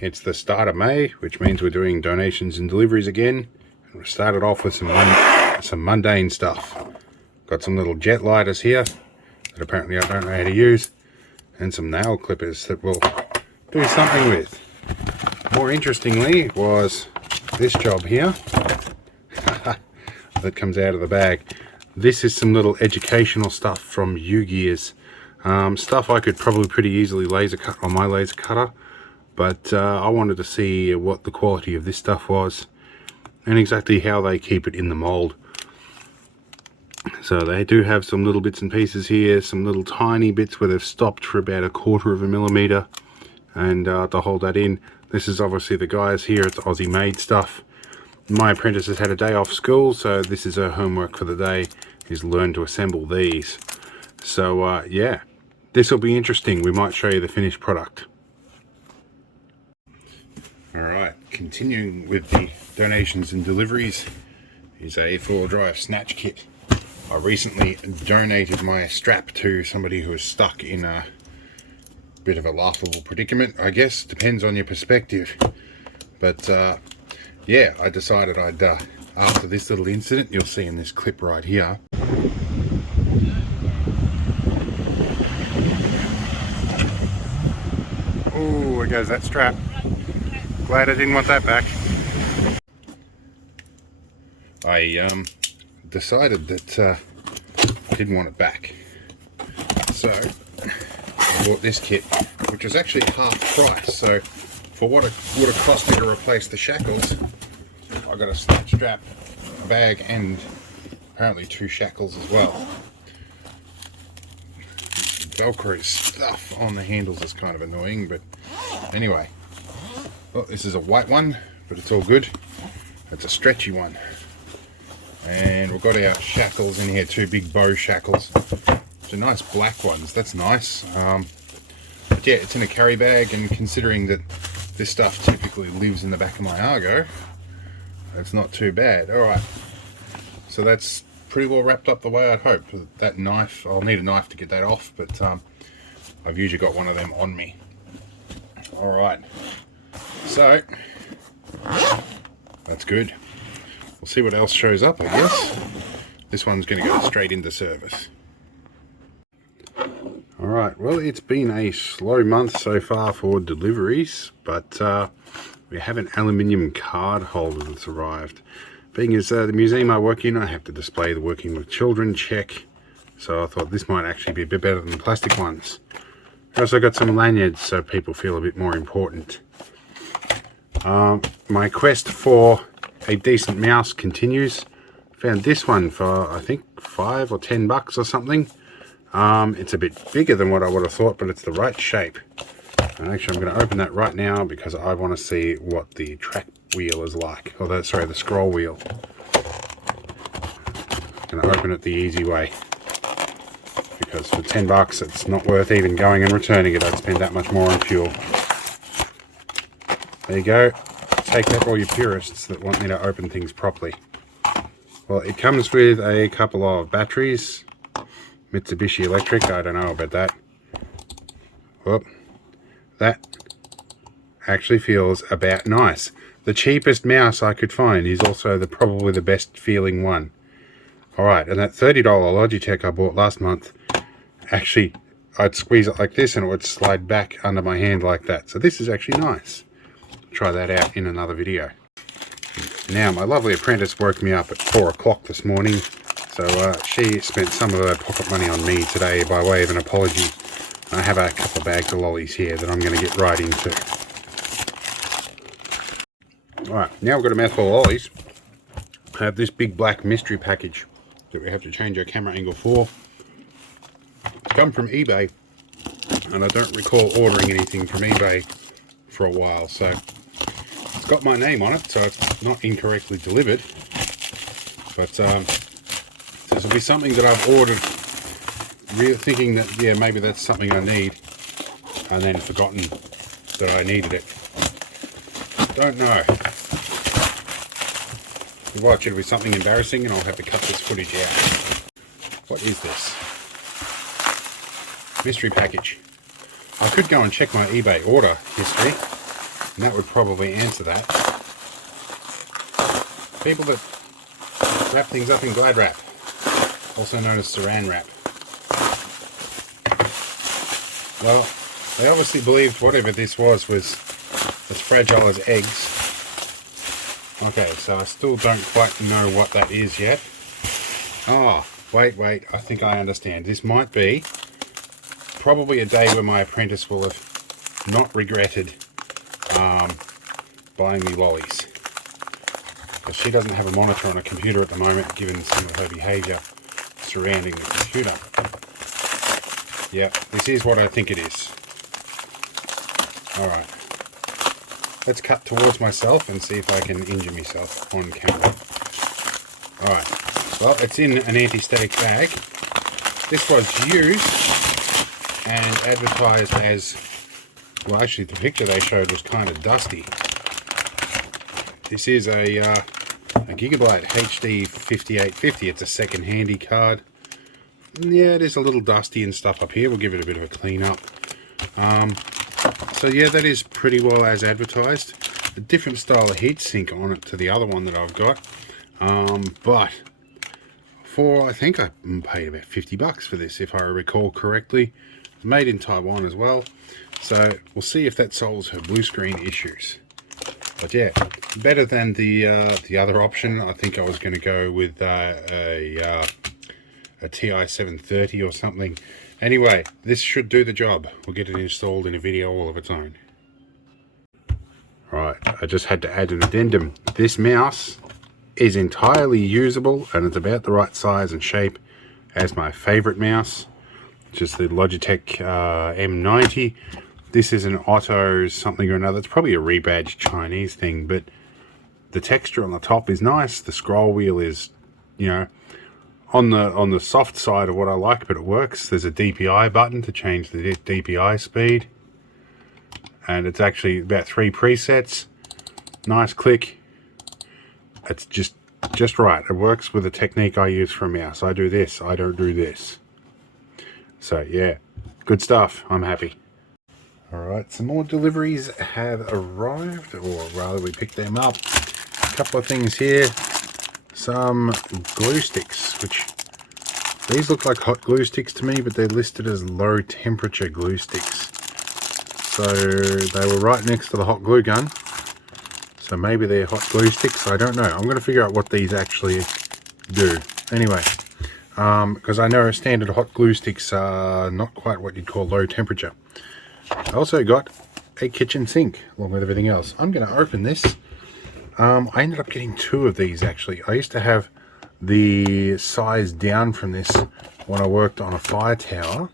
It's the start of May, which means we're doing donations and deliveries again. And we started off with some mundane stuff. Got some little jet lighters here that apparently I don't know how to use, and some nail clippers that we'll do something with. More interestingly was this job here that comes out of the bag. This is some little educational stuff from U-Gears. Stuff I could probably pretty easily laser cut on my laser cutter, but I wanted to see what the quality of this stuff was and exactly how they keep it in the mold. So they do have some little bits and pieces here, some little tiny bits where they've stopped for about 1/4 of a millimeter, and to hold that in. This is obviously the guys here, it's Aussie made stuff. My apprentice has had a day off school, so this is her homework for the day, is learn to assemble these. So yeah, this will be interesting. We might show you the finished product. Alright, continuing with the donations and deliveries is a 4-drive snatch kit. I recently donated my strap to somebody who was stuck in a bit of a laughable predicament, I guess. Depends on your perspective. But yeah, I decided I'd, after this little incident, you'll see in this clip right here. Oh, there goes that strap. Glad I didn't want that back. I decided that I didn't want it back, so I bought this kit, which was actually half price. So for what it would have cost me to replace the shackles, I got a snatch strap, a bag, and apparently 2 shackles as well. Velcro stuff on the handles is kind of annoying, but anyway. Well, this is a white one, but it's all good. It's a stretchy one. And we've got our shackles in here, 2 big bow shackles. They're nice black ones, that's nice. But yeah, it's in a carry bag, and considering that this stuff typically lives in the back of my Argo, it's not too bad. Alright, so that's pretty well wrapped up the way I'd hoped. That knife, I'll need a knife to get that off, but I've usually got one of them on me. Alright, so that's good. We'll see what else shows up, I guess. This one's going to go straight into service. Alright, well, it's been a slow month so far for deliveries, but we have an aluminium card holder that's arrived. Being as the museum I work in, I have to display the working with children check, so I thought this might actually be a bit better than the plastic ones. I also got some lanyards so people feel a bit more important. My quest for a decent mouse continues. Found this one for I think $5 or $10 or something. It's a bit bigger than what I would have thought, but it's the right shape. And actually I'm going to open that right now because I want to see what the track wheel is like, or the scroll wheel. I'm going to open it the easy way, because for $10 it's not worth even going and returning it. I'd spend that much more on fuel. There you go. Take that, all you purists that want me to open things properly. Well, it comes with a couple of batteries. Mitsubishi Electric, I don't know about that. Whoop. That actually feels about nice. The cheapest mouse I could find is also probably the best feeling one. Alright, and that $30 Logitech I bought last month, actually, I'd squeeze it like this and it would slide back under my hand like that. So this is actually nice. Try that out in another video. Now, my lovely apprentice woke me up at 4 o'clock this morning, so she spent some of her pocket money on me today by way of an apology. I have a couple of bags of lollies here that I'm going to get right into. Alright, now we've got a mouthful of lollies. I have this big black mystery package that we have to change our camera angle for. It's come from eBay, and I don't recall ordering anything from eBay for a while, so it's got my name on it, so it's not incorrectly delivered. But this will be something that I've ordered, thinking that, yeah, maybe that's something I need, and then forgotten that I needed it. Don't know. Watch, it'll be something embarrassing and I'll have to cut this footage out. What is this? Mystery package. I could go and check my eBay order history, And that would probably answer that. People that wrap things up in Glad wrap, also known as saran wrap. Well, they obviously believed whatever this was as fragile as eggs. Okay, so I still don't quite know what that is yet. Oh, wait, I think I understand. This might be probably a day where my apprentice will have not regretted buying me lollies. Because she doesn't have a monitor on a computer at the moment, given some of her behaviour surrounding the computer. Yeah, this is what I think it is. Alright. Let's cut towards myself and see if I can injure myself on camera. Alright, well, it's in an anti-static bag. This was used and advertised as, well, actually the picture they showed was kind of dusty. This is a Gigabyte HD 5850. It's a second handy card. Yeah, it is a little dusty and stuff up here. We'll give it a bit of a clean up. So yeah, that is pretty well as advertised. A different style of heatsink on it to the other one that I've got. But I think I paid about 50 bucks for this, if I recall correctly. It's made in Taiwan as well. So we'll see if that solves her blue screen issues. But yeah, better than the other option. I think I was going to go with a TI 730 or something. Anyway, this should do the job. We'll get it installed in a video all of its own. Right, I just had to add an addendum. This mouse is entirely usable and it's about the right size and shape as my favorite mouse, which is the Logitech M90. This is an Otto something or another. It's probably a rebadged Chinese thing, but the texture on the top is nice. The scroll wheel is, you know, on the soft side of what I like, but it works. There's a DPI button to change the DPI speed, and it's actually about 3 presets. Nice click. It's just right. It works with the technique I use for a mouse. I do this, I don't do this. So yeah, good stuff. I'm happy. Alright, some more deliveries have arrived, or rather we picked them up. A couple of things here. Some glue sticks, which these look like hot glue sticks to me, but they're listed as low temperature glue sticks. So they were right next to the hot glue gun. So maybe they're hot glue sticks, I don't know. I'm going to figure out what these actually do. Anyway, because I know standard hot glue sticks are not quite what you'd call low temperature. I also got a kitchen sink along with everything else. I'm going to open this. I ended up getting 2 of these actually. I used to have the size down from this when I worked on a fire tower,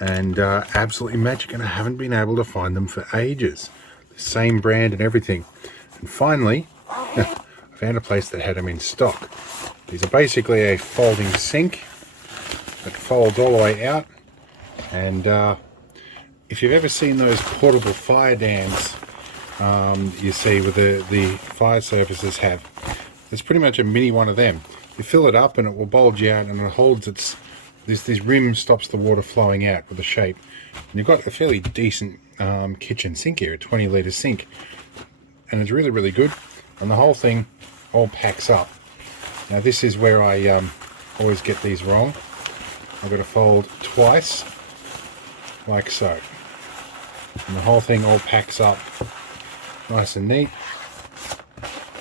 and absolutely magic, and I haven't been able to find them for ages. The same brand and everything. And finally, I found a place that had them in stock. These are basically a folding sink that folds all the way out, and if you've ever seen those portable fire dams you see with the fire services have, it's pretty much a mini one of them. You fill it up and it will bulge out, and it holds this rim stops the water flowing out with a shape. And you've got a fairly decent kitchen sink here, a 20-litre sink, and it's really, really good. And the whole thing all packs up. Now this is where I always get these wrong. I've got to fold twice, like so. And the whole thing all packs up nice and neat.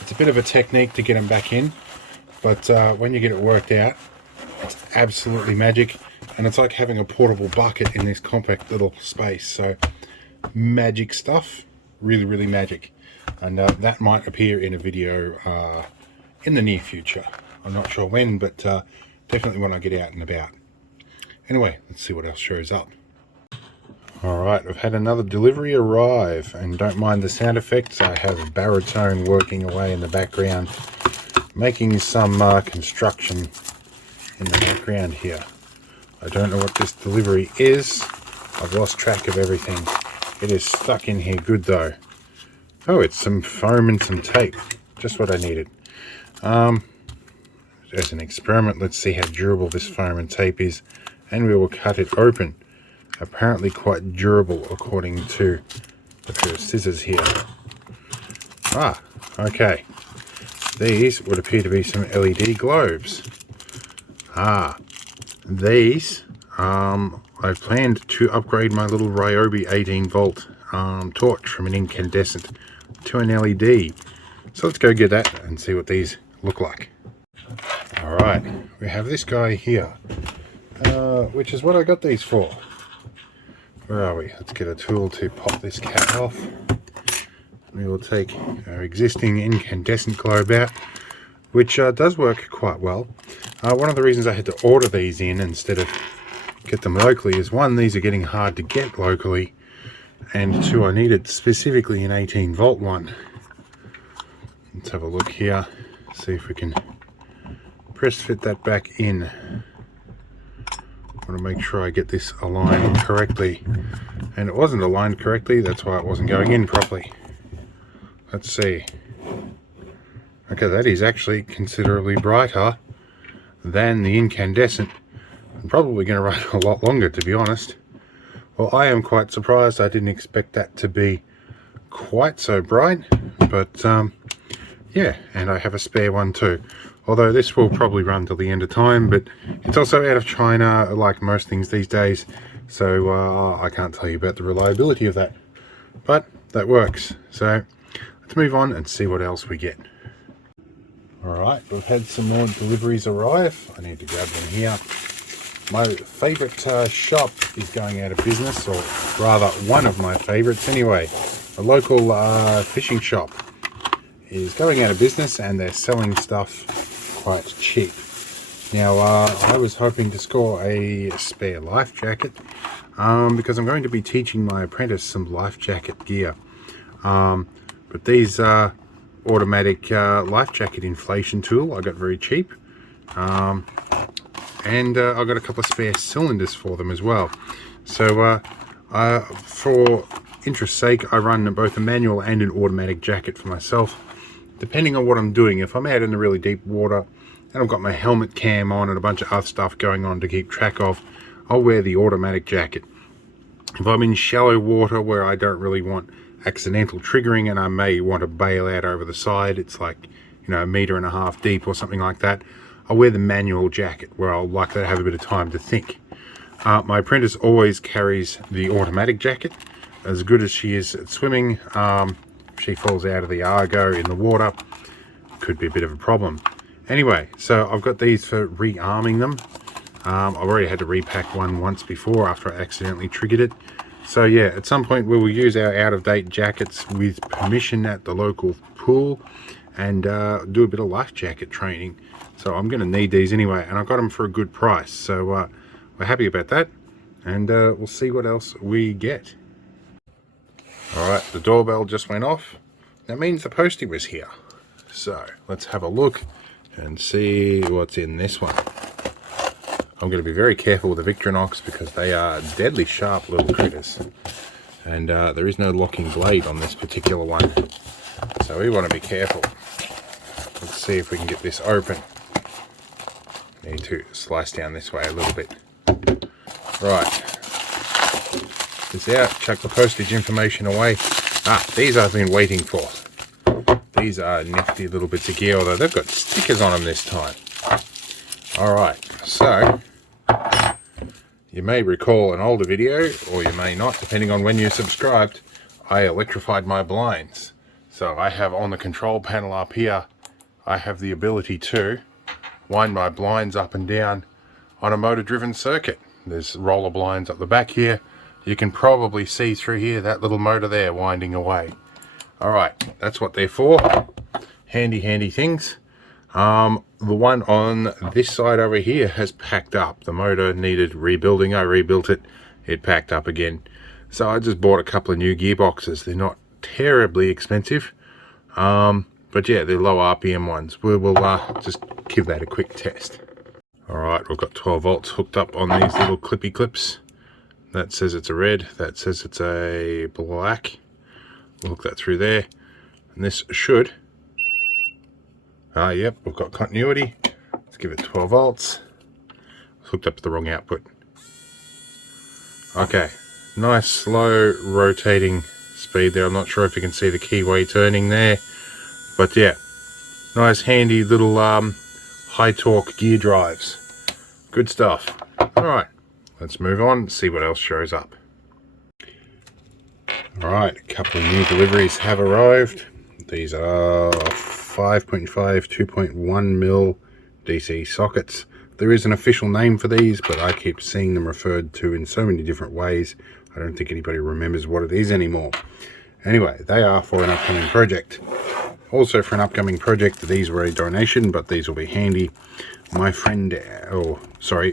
It's a bit of a technique to get them back in, but when you get it worked out, it's absolutely magic. And it's like having a portable bucket in this compact little space. So magic stuff, really, really magic. And that might appear in a video in the near future. I'm not sure when, but definitely when I get out and about. Anyway, let's see what else shows up. Alright, I've had another delivery arrive, and don't mind the sound effects. I have baritone working away in the background, making some construction in the background here. I don't know what this delivery is. I've lost track of everything. It is stuck in here good though. Oh, it's some foam and some tape. Just what I needed. As an experiment, let's see how durable this foam and tape is, and we will cut it open. Apparently quite durable according to a pair of scissors here. Ah, okay. These would appear to be some LED globes. Ah, these, I've planned to upgrade my little Ryobi 18 volt torch from an incandescent to an LED. So let's go get that and see what these look like. Alright, we have this guy here, which is what I got these for. Where are we? Let's get a tool to pop this cap off. We will take our existing incandescent globe out, which does work quite well. One of the reasons I had to order these in instead of get them locally is, one, these are getting hard to get locally, and two, I needed specifically an 18 volt one. Let's have a look here, see if we can press fit that back in. I want to make sure I get this aligned correctly, and it wasn't aligned correctly, that's why it wasn't going in properly. Let's see. Okay, that is actually considerably brighter than the incandescent. I'm probably going to run a lot longer, to be honest. Well, I am quite surprised. I didn't expect that to be quite so bright, but yeah, and I have a spare one too. Although this will probably run till the end of time, but it's also out of China, like most things these days, so I can't tell you about the reliability of that. But that works. So let's move on and see what else we get. Alright, we've had some more deliveries arrive. I need to grab them here. My favourite shop is going out of business, or rather one of my favourites anyway. A local fishing shop is going out of business, and they're selling stuff quite cheap. Now I was hoping to score a spare life jacket because I'm going to be teaching my apprentice some life jacket gear. But these automatic life jacket inflation tool I got very cheap, and I got a couple of spare cylinders for them as well. So for interest's sake, I run both a manual and an automatic jacket for myself, depending on what I'm doing. If I'm out in the really deep water and I've got my helmet cam on and a bunch of other stuff going on to keep track of, I'll wear the automatic jacket. If I'm in shallow water where I don't really want accidental triggering and I may want to bail out over the side, it's like, you know, 1.5 meters deep or something like that, I'll wear the manual jacket where I'll likely have a bit of time to think. My apprentice always carries the automatic jacket. As good as she is at swimming, if she falls out of the Argo in the water, could be a bit of a problem. Anyway, so I've got these for rearming them. I've already had to repack one once before after I accidentally triggered it. So yeah, at some point we will use our out-of-date jackets with permission at the local pool and do a bit of life jacket training. So I'm going to need these anyway, and I got them for a good price. So we're happy about that, and we'll see what else we get. Alright, the doorbell just went off. That means the postie was here. So let's have a look and see what's in this one. I'm going to be very careful with the Victorinox because they are deadly sharp little critters, and there is no locking blade on this particular one, so we want to be careful. Let's see if we can get this open. Need to slice down this way a little bit. Right, this out, chuck the postage information away. These I've been waiting for. These are nifty little bits of gear, although they've got stickers on them this time. Alright, so you may recall an older video, or you may not, depending on when you subscribed, I electrified my blinds. So I have on the control panel up here, I have the ability to wind my blinds up and down on a motor driven circuit. There's roller blinds up the back here. You can probably see through here that little motor there winding away. Alright, that's what they're for. Handy things. The one on this side over here has packed up. The motor needed rebuilding. I rebuilt it. It packed up again. So I just bought a couple of new gearboxes. They're not terribly expensive. But yeah, they're low RPM ones. We will just give that a quick test. Alright, we've got 12 volts hooked up on these little clippy clips. That says it's a red. That says it's a black. We'll hook that through there. And this should... yep, we've got continuity. Let's give it 12 volts. Hooked up to the wrong output. Okay, nice slow rotating speed there. I'm not sure if you can see the keyway turning there, but yeah, nice handy little high torque gear drives. Good stuff. Alright, let's move on and see what else shows up. Alright, a couple of new deliveries have arrived. These are 5.5 2.1mm DC sockets. There is an official name for these, but I keep seeing them referred to in so many different ways, I don't think anybody remembers what it is anymore. Anyway, they are for an upcoming project. Also for an upcoming project, these were a donation, but these will be handy. My friend,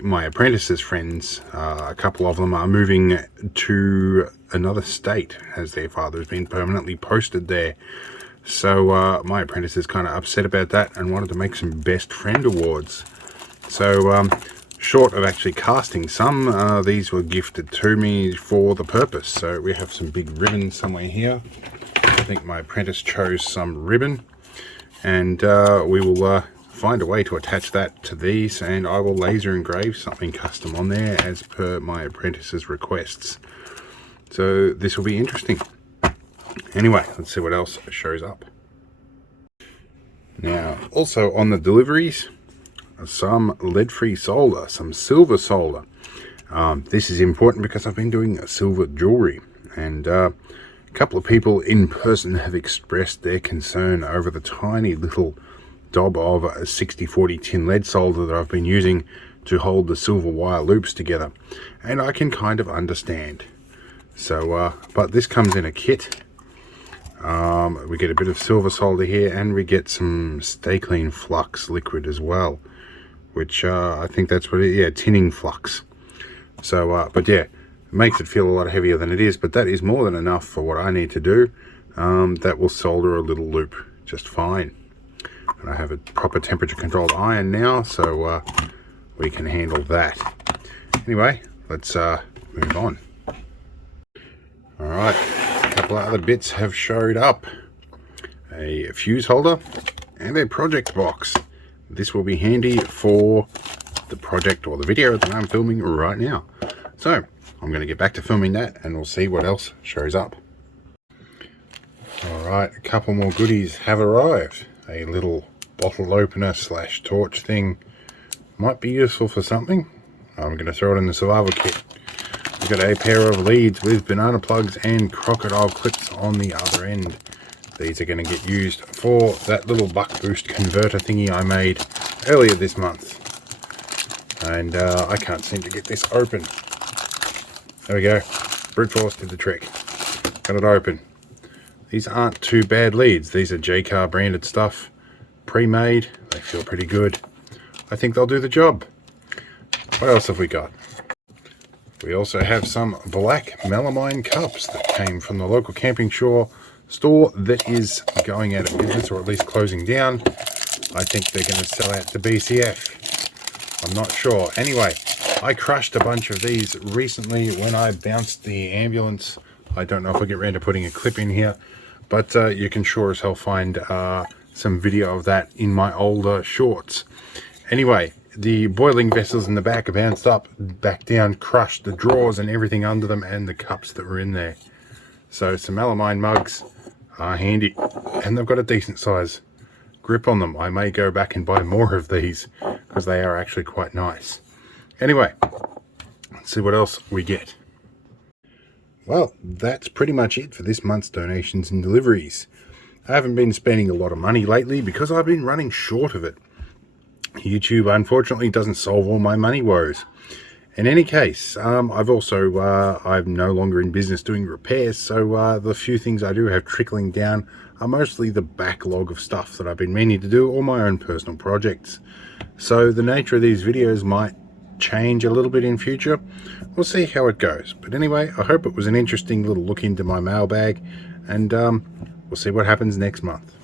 my apprentice's friends, a couple of them are moving to another state as their father's been permanently posted there. So my apprentice is kind of upset about that and wanted to make some best friend awards. So short of actually casting some, these were gifted to me for the purpose. So we have some big ribbon somewhere here. I think my apprentice chose some ribbon, and we will find a way to attach that to these, and I will laser engrave something custom on there as per my apprentice's requests. So this will be interesting. Anyway, let's see what else shows up. Now, also on the deliveries, some lead-free solder, some silver solder. This is important because I've been doing silver jewelry, and a couple of people in person have expressed their concern over the tiny little dob of a 60/40 tin lead solder that I've been using to hold the silver wire loops together, and I can kind of understand. So but this comes in a kit. We get a bit of silver solder here, and we get some Stay Clean flux liquid as well, which I think that's what it is, yeah, tinning flux. So but yeah, it makes it feel a lot heavier than it is, but that is more than enough for what I need to do. That will solder a little loop just fine. And I have a proper temperature controlled iron now, so we can handle that. Anyway, let's move on. Alright, a couple of other bits have showed up. A fuse holder and a project box. This will be handy for the project or the video that I'm filming right now. So I'm going to get back to filming that, and we'll see what else shows up. Alright, a couple more goodies have arrived. A little bottle opener / torch thing. Might be useful for something. I'm going to throw it in the survival kit. We've got a pair of leads with banana plugs and crocodile clips on the other end. These are going to get used for that little buck boost converter thingy I made earlier this month. And I can't seem to get this open. There we go. Brute force did the trick. Got it open. These aren't too bad leads. These are JCar branded stuff. Pre-made. They feel pretty good. I think they'll do the job. What else have we got? We also have some black melamine cups that came from the local camping store that is going out of business, or at least closing down. I think they're going to sell out to BCF. I'm not sure. Anyway, I crushed a bunch of these recently when I bounced the ambulance. I don't know if I'll get around to putting a clip in here, but you can sure as hell find some video of that in my older shorts. Anyway, the boiling vessels in the back are bounced up, back down, crushed the drawers and everything under them, and the cups that were in there. So some melamine mugs are handy, and they've got a decent size grip on them. I may go back and buy more of these because they are actually quite nice. Anyway, let's see what else we get. Well, that's pretty much it for this month's donations and deliveries. I haven't been spending a lot of money lately because I've been running short of it. YouTube unfortunately doesn't solve all my money woes. In any case, I'm no longer in business doing repairs, so the few things I do have trickling down are mostly the backlog of stuff that I've been meaning to do, or my own personal projects. So the nature of these videos might change a little bit in future. We'll see how it goes. But anyway, I hope it was an interesting little look into my mailbag, and we'll see what happens next month.